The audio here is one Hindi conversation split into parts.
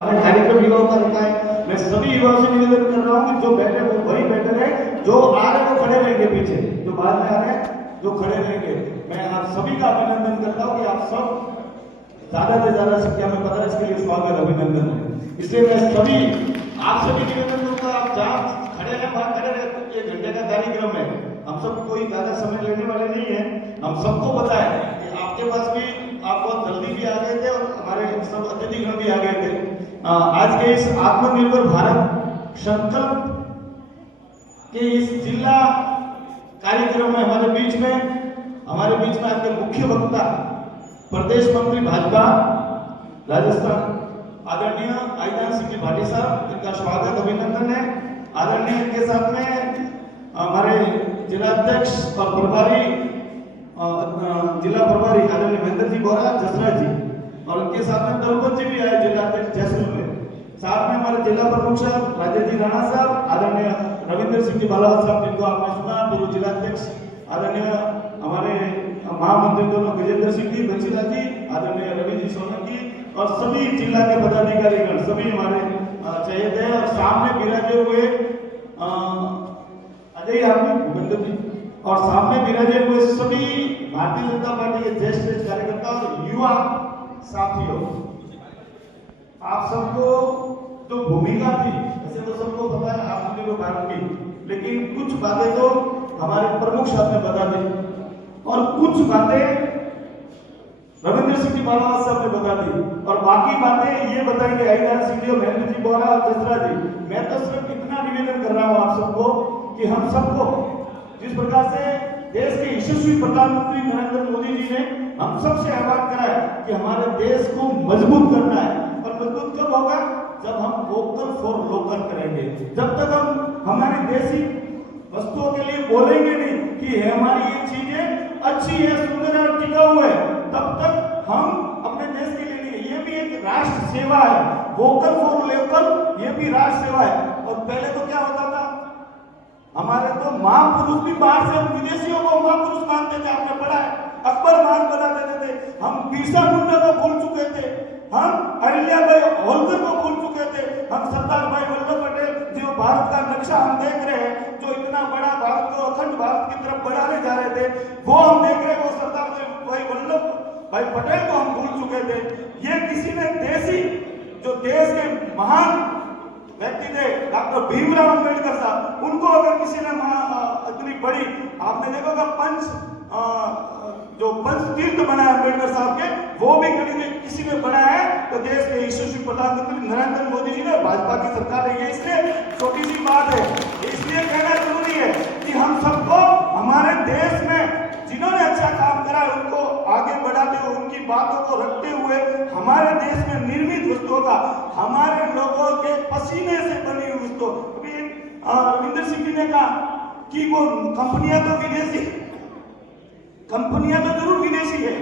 कार्यक्रम युवाओं का रखा है। मैं सभी युवाओं से निवेदन कर रहा हूँ कि जो बैठे वो वही बैठे रहे, जो आ रहे वो खड़े रहेंगे, पीछे जो बाद में आ रहे हैं जो खड़े रहेंगे। मैं आप सभी का अभिनंदन करता हूँ कि आप सब ज्यादा से ज्यादा संख्या में 15 इसके लिए स्वागत अभिनंदन है। इसलिए मैं सभी आप सभी निवेदन करूंगा, आप जहाँ खड़े हैं वहां खड़े रहे। 1 घंटे का कार्यक्रम है, हम सब कोई ज्यादा समय लेने वाले नहीं है। हम सबको पता है कि आपके पास भी आप बहुत जल्दी भी आ गए थे और हमारे सब अतिथिगण भी आ गए थे। आज के इस आत्मनिर्भर भारत संकल्प के इस जिला कार्यक्रम में हमारे बीच में आज के मुख्य वक्ता प्रदेश मंत्री भाजपा राजस्थान आदरणीय आईदान सिंह जी भाटी साहब, इनका स्वागत अभिनंदन है। आदरणीय इनके साथ में हमारे जिलाध्यक्ष और जिला प्रभारी आदरणीय महेंद्र जी बोरा जसरा जी, और उनके साथ में दलपत जी भी आए, जिलाध्यक्ष जैसलमेर। साथ में हमारे जिला प्रमुख साहब राजेश जी राणा साहब, आदरणीय रविंद्र सिंह जी बालावत साहब, जिनको आपने सुना, पूर्व जिलाध्यक्ष आदरणीय हमारे महामंत्री दोनों गजेंद्र सिंह जी बंसीला जी, आदरणीय रवि जी सोलंकी, और सभी जिला के पदाधिकारीगण सभी हमारे चहेते हैं। और सामने विराजे हुए अजय आपने भूपेंद्र जी, और सामने विराजे हुए सभी भारतीय जनता पार्टी के ज्येष्ठ कार्यकर्ता और युवा साथियों, आप सबको जो भूमिका थी, वैसे तो सबको पता है आत्मनिर्भर भारत की, लेकिन कुछ बातें तो हमारे प्रमुख साहब ने बता दी और कुछ बातें रविंद्र सिंह जी बालावत साहब ने बता दी, और बाकी बातें ये बताएंगे आईदान सिंह जी और महेंद्र जी बोरा और जसरा जी। मैं तो सिर्फ इतना निवेदन कर रहा हूँ आप सबको कि हम सबको जिस प्रकार से देश के यशस्वी प्रधानमंत्री नरेंद्र मोदी जी ने हम सबसे आह्वान करा है कि हमारे देश को मजबूत करना है, और मजबूत कब होगा? जब हम वोकल फॉर लोकल करेंगे। जब तक हम हमारी देसी वस्तुओं के लिए बोलेंगे नहीं कि हमारी ये चीजें अच्छी है, सुंदर है और टिकाऊ है, तब तक हम अपने देश के लिए नहीं। ये भी एक राष्ट्र सेवा है, वोकल फॉर लोकल ये भी राष्ट्र सेवा है। और पहले तो क्या होता था, हमारे तो महापुरुष भी बाहर से विदेशियों को महापुरुष मानते थे, आपने पढ़ा है, अकबर मान बना देते थे। हम बिरसा मुंडा को भूल चुके थे, हम अहिल्याबाई होलकर को भूल चुके थे, हम सरदार भाई वल्लभ पटेल जो भारत का नक्शा हम देख रहे हैं, जो इतना बड़ा भारत को अखंड भारत की तरफ बढ़ाने जा रहे थे, वो हम देख रहे हैं, वो सरदार भाई वल्लभ भाई पटेल को हम भूल चुके थे। ये किसी ने देसी जो देश के महान व्यक्ति थे डॉक्टर भीमराव अंबेडकर साहब, उनको अगर किसी ने इतनी बड़ी, आपने देखोगा जो पंच तीर्थ बनाया अंबेडकर साहब के, वो भी कभी किसी ने बनाया है तो देश के यशस्वी प्रधानमंत्री नरेंद्र मोदी जी ने, भाजपा की सरकार है। ये इसलिए छोटी सी बात है, इसलिए कहना जरूरी है कि हम सबको हमारे देश में जिन्होंने अच्छा काम करा है उनको आगे बढ़ाते हुए, उनकी बातों को रखते हुए, हमारे देश में निर्मित वस्तुओं का, हमारे लोगों के पसीने से बनी हुई वस्तु, अभी रविंद्र सिंह जी ने कहा कि वो कंपनियां तो जरूर विदेशी है,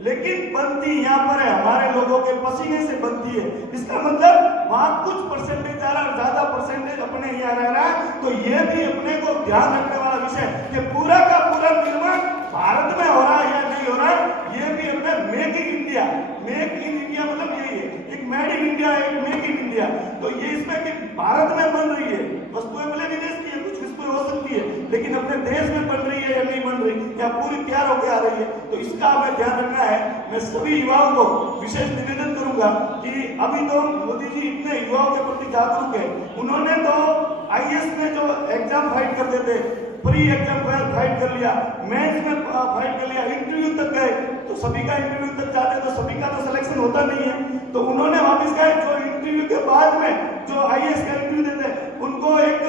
लेकिन बनती यहाँ पर है, हमारे लोगों के पसीने से बनती है। इसका मतलब वहां कुछ परसेंटेज आ रहा है, ज्यादा परसेंटेज अपने यहाँ रह रहा है। तो ये भी अपने को ध्यान रखने वाला विषय कि पूरा का पूरा निर्माण भारत में हो रहा है या नहीं हो रहा है, ये भी अपने मेक इन इंडिया मतलब यही है, एक मेड इन इंडिया, एक मेक इन इंडिया। तो ये इसमें कि भारत में बन रही है वस्तुएं, भले विदेश की है, कुछ वस्तुएं हो सकती है, लेकिन अपने देश में बन रही है या नहीं बन रही, या पूरी तैयार होकर आ रही है, तो इसका हमें ध्यान रखना है। मैं सभी युवाओं को विशेष निवेदन करूंगा कि अभी तो मोदी जी इतने युवाओं के प्रति जागरूक है, उन्होंने तो आईएएस में जो एग्जाम फाइट करते थे, प्री एग्जाम फाइट कर लिया, मेंस में फाइट कर लिया, इंटरव्यू तक गए, तो सभी का इंटरव्यू तक जाते तो सभी का तो सिलेक्शन होता नहीं है। तो उन्होंने वापस कहा जो इंटरव्यू के बाद में जो आईएएस का इंटरव्यू देते उनको एक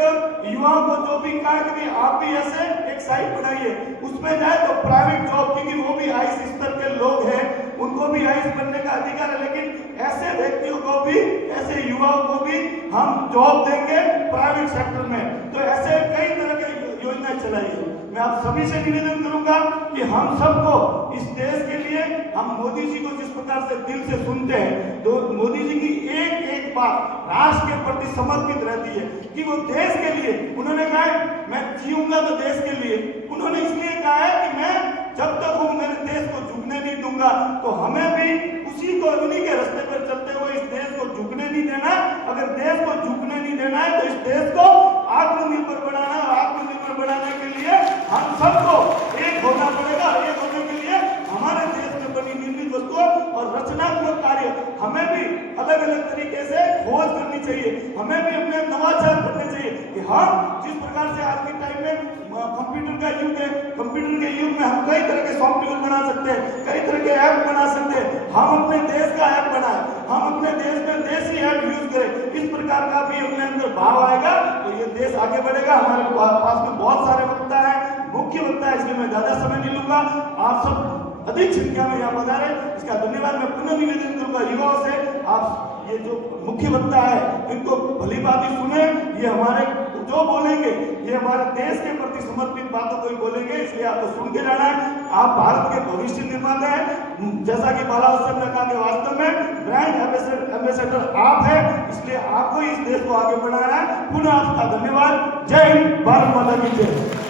युवाओं को जो भी कहा कि आप भी ऐसे एक साइट बनाइए, उसमें जाए तो प्राइवेट जॉब, क्योंकि वो भी आईएएस स्तर के लोग हैं, उनको भी आईएएस बनने का अधिकार है, लेकिन ऐसे व्यक्तियों को भी, ऐसे युवाओं को भी हम जॉब देंगे प्राइवेट सेक्टर में। तो ऐसे कई तरह के योजनाएं चलाई है। मैं आप सभी से निवेदन करूंगा कि हम सबको इस देश के लिए, हम मोदी जी को जिस प्रकार से दिल से सुनते हैं, तो मोदी जी की एक एक बात राष्ट्र के प्रति समर्पित रहती है कि वो देश के लिए, उन्होंने कहा मैं जीऊंगा तो देश के लिए, उन्होंने इसलिए कहा है कि मैं जब तक हूं मेरे देश को झुकने नहीं दूंगा। तो हमें भी उसी को, उन्हीं के रास्ते पर चलते हुए इस देश को झुकने नहीं देना। अगर देश को झुकने नहीं देना है तो इस देश को आत्मनिर्भर बनाना है। आत्मनिर्भर बनाने के लिए हम सबको एक होना पड़ेगा। एक होने के लिए हमारे देश में बनी निर्मित वस्तुओं और रचनात्मक कार्य हमें भी अलग अलग तरीके से खोज करनी चाहिए। हमें भी अपने नवाचार करने चाहिए कि हम जिस प्रकार से आज के टाइम में कंप्यूटर का युग है, कंप्यूटर के युग में हम कई तरह के सॉफ्टवेयर बना सकते हैं, कई तरह के ऐप बना सकते हैं। हम अपने देश का ऐप बनाए, हम अपने देश में देसी ऐप यूज करें। इस प्रकार का भी अपने अंदर भाव आएगा तो ये देश आगे बढ़ेगा। हमारे पास में बहुत सारे वक्ता है, मुख्य वक्ता है, इसलिए मैं ज्यादा समय नहीं लूंगा। आप सब अधिक संख्या में यहाँ पधारे, इसका धन्यवाद मैं पुनः निवेदन करूंगा युवाओं से। आप ये जो मुख्य वक्ता है इनको भली बात ही सुने। ये हमारे जो बोलेंगे ये हमारे देश के प्रति समर्पित बातों को ही बोलेंगे, इसलिए आपको सुन के जाना है। आप भारत के भविष्य निर्माता हैं। जैसा कि बालावसर ने कहा कि वास्तव में ब्रांड एम्बेसडर आप है, इसलिए आपको इस देश को आगे बढ़ाना है। पुनः आपका धन्यवाद। जय हिंद, भारत माता की जय।